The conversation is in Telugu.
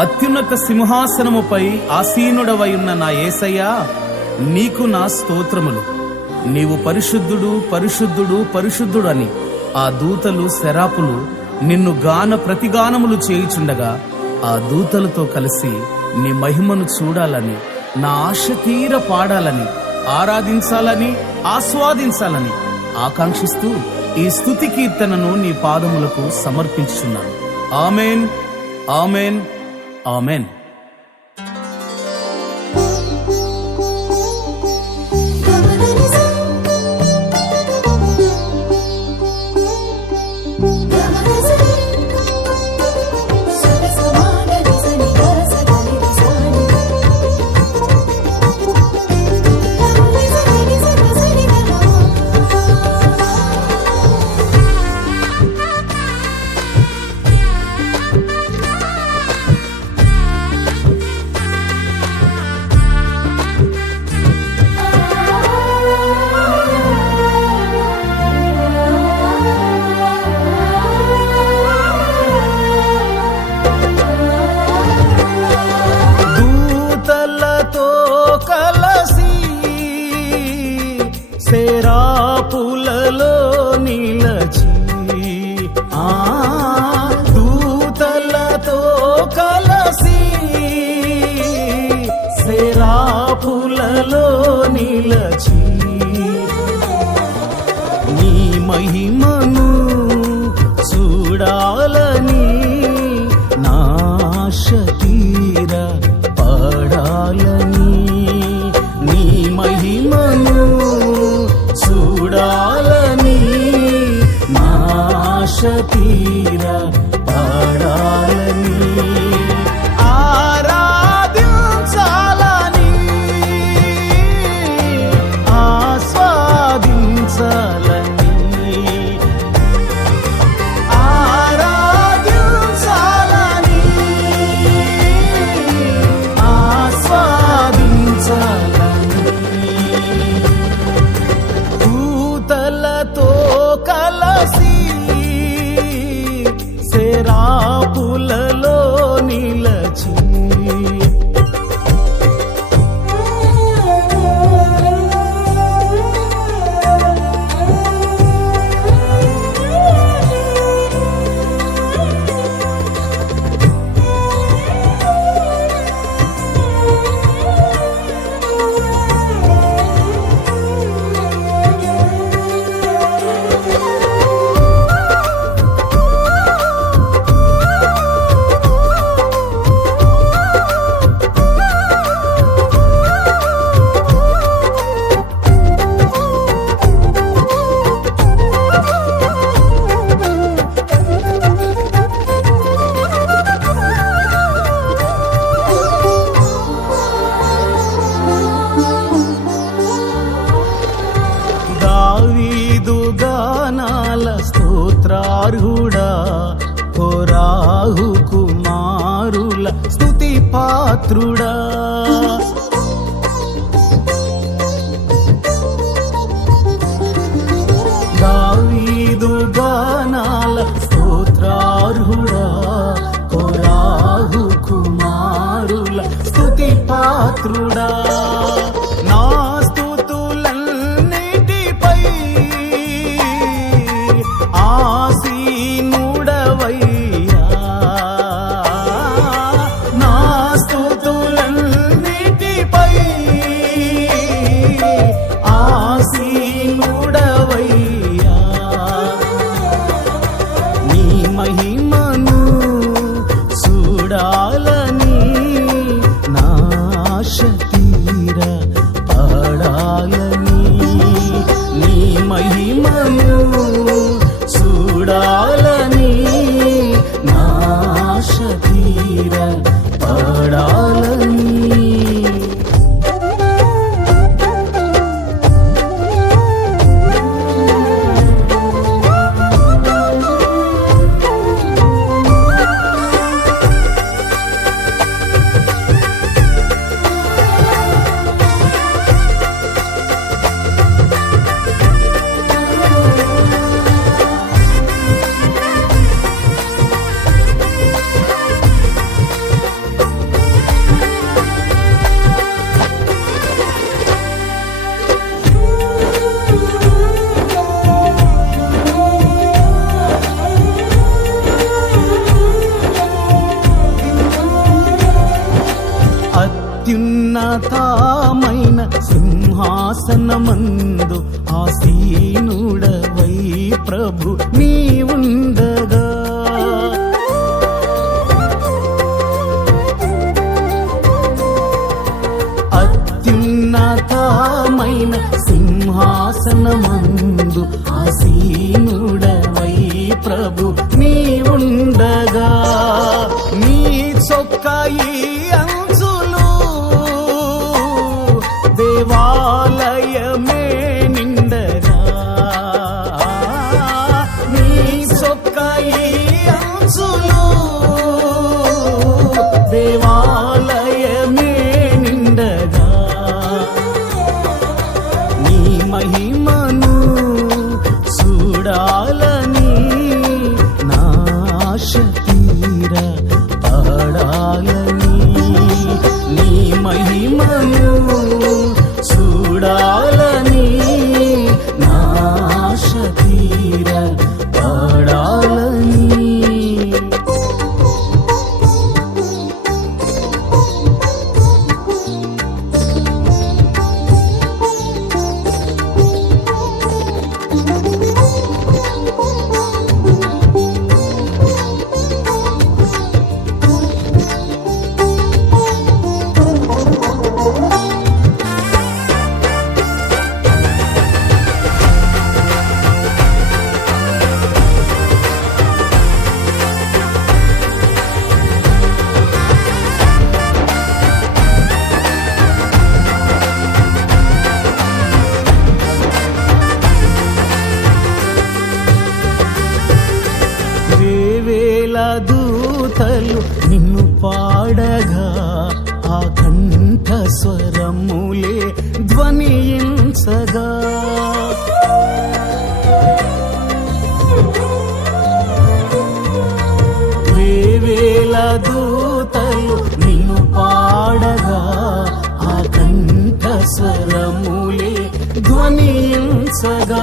అత్యున్నత సింహాసనముపై ఆసీనుడవయున్న నా ఏసయ్యా నీకు నా స్తోత్రములు. నీవు పరిశుద్ధుడు పరిశుద్ధుడు పరిశుద్ధుడు అని ఆ దూతలు శరాపులు నిన్ను గాన ప్రతిగానములు చేయుచుండగా ఆ దూతలతో కలిసి నీ మహిమను చూడాలని నా ఆశ తీర పాడాలని ఆరాధించాలని ఆస్వాదించాలని ఆకాంక్షిస్తూ ఈ స్థుతి కీర్తనను నీ పాదములకు సమర్పించుచున్నాను. Amen amen. ఆమెన్ సెరాపులలో నిలచి దావీదు స్తోత్రార్హుడా. ఓ రాహు కుమారుల స్తుతి పాత్రుడా. attention. సింహాసనమందు ఆసీనుడవై ప్రభు నీవుండగా. అత్యున్నతమైన సింహాసనమందు ఆసీనుడవై ప్రభు నీ ఉండగా నీ చొక్కాయి సగా